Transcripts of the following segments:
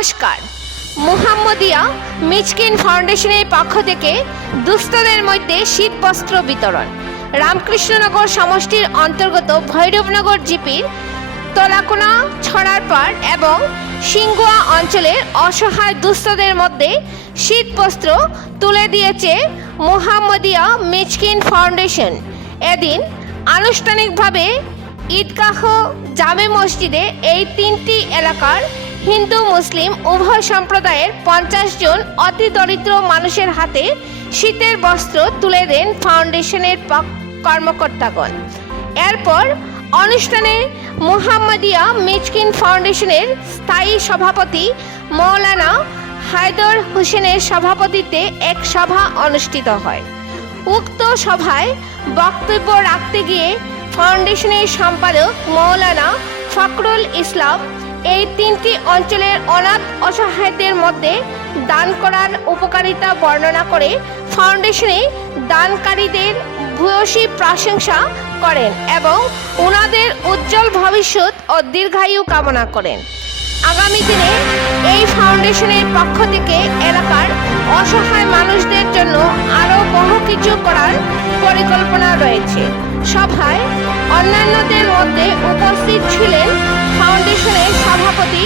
নমস্কার। মুহাম্মদিয়া মিচকিন ফাউন্ডেশনের পক্ষ থেকে দুস্থদের মধ্যে শীতবস্ত্র বিতরণ। রামকৃষ্ণনগর সমষ্টির অন্তর্গত ভৈরবনগর জিপির তলাকোনা ছড়ারপাড় এবং সিংগুয়া অঞ্চলের অসহায় দুস্থদের মধ্যে শীতবস্ত্র তুলে দিয়েছে মুহাম্মদিয়া মিচকিন ফাউন্ডেশন। এদিন আনুষ্ঠানিকভাবে ঈদগাহ জামে মসজিদে এই তিনটি এলাকার হিন্দু মুসলিম উভয় সম্প্রদায়ের 50 জন অতি দরিদ্র মানুষের হাতে শীতের বস্ত্র তুলে দেন ফাউন্ডেশনের কর্মকর্তাগণ। এরপর অনুষ্ঠানে মুহাম্মদিয়া মিচকিন ফাউন্ডেশনের স্থায়ী সভাপতি মৌলানা হায়দর হোসেনের সভাপতিত্বে এক সভা অনুষ্ঠিত হয়। উক্ত সভায় বক্তব্য রাখতে গিয়ে ফাউন্ডেশনের সম্পাদক মৌলানা ফখরুল ইসলাম এই তিনটি অঞ্চলের অনাথ অসহায়দের মধ্যে দান করার উপকারিতা বর্ণনা করে ফাউন্ডেশনে দানকারীদের ভূয়সী প্রশংসা করেন এবং ওনাদের উজ্জ্বল ভবিষ্যৎ ও দীর্ঘায়ু কামনা করেন। আগামী দিনে এই ফাউন্ডেশনের পক্ষ থেকে এলাকার অসহায় মানুষদের জন্য আরও বহু কিছু করার পরিকল্পনা রয়েছে। সভায় অন্যান্যদের মধ্যে উপস্থিত ছিলেন ফাউন্ডেশনের সভাপতি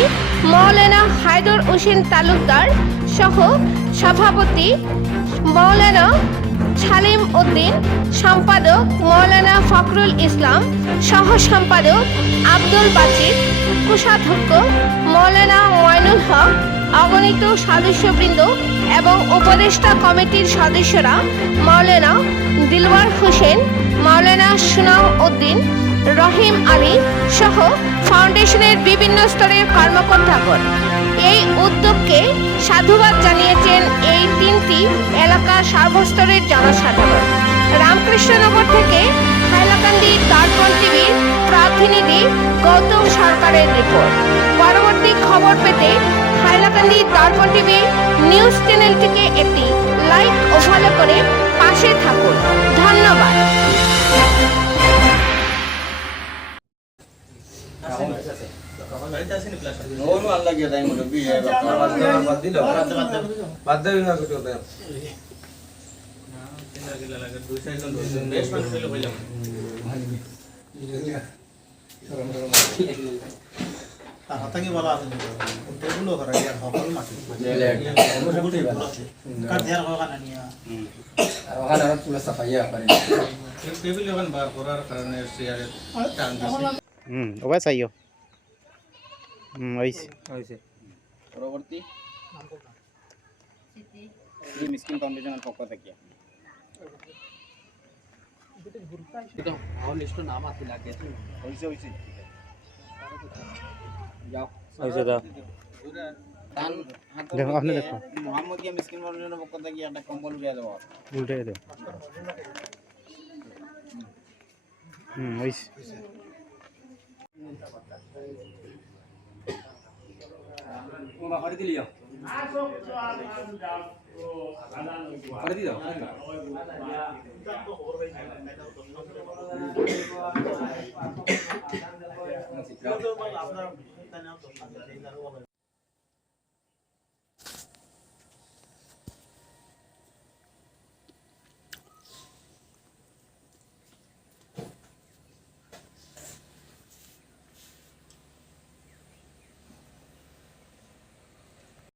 মৌলানা হায়দর হোসেন তালুকদার সহ সভাপতি মৌলানা সালিম উদ্দিন, সম্পাদক মৌলানা ফখরুল ইসলাম, সহ সম্পাদক আব্দুল বাচিত, কোষাধ্যক্ষ মৌলানা ময়নুল হক, অগণিত সদস্যবৃন্দ এবং উপদেষ্টা কমিটির সদস্যরা মৌলানা দিলওয়ার হোসেন, মৌলানা সুনাম উদ্দিন, রহিম আলী সহ ফাউন্ডেশনের বিভিন্ন স্তরের কর্মকর্তাগণ। এই উদ্যোগকে সাধুবাদ জানিয়েছেন এই তিনটি এলাকার সর্বস্তরের জনসাধারণ। রামকৃষ্ণনগর থেকে হাইলাকান্দি দর্পণ টিভির প্রতিনিধি গৌতম সরকারের রিপোর্ট। পরবর্তী খবর পেতে হাইলাকান্দি দর্পণ টিভি নিউজ চ্যানেলটিকে একটি লাইক ও ফলো করে পাশে থাকুন। ধন্যবাদ। পরবর্তী মিসকিন ফাউন্ডেশনের পক্ষ থেকে মুহাম্মদিয়া মিসকিন ফাউন্ডেশনের পক্ষ থেকে একটা কম্বল উঠে দেওয়া উল্টে দেব আপনার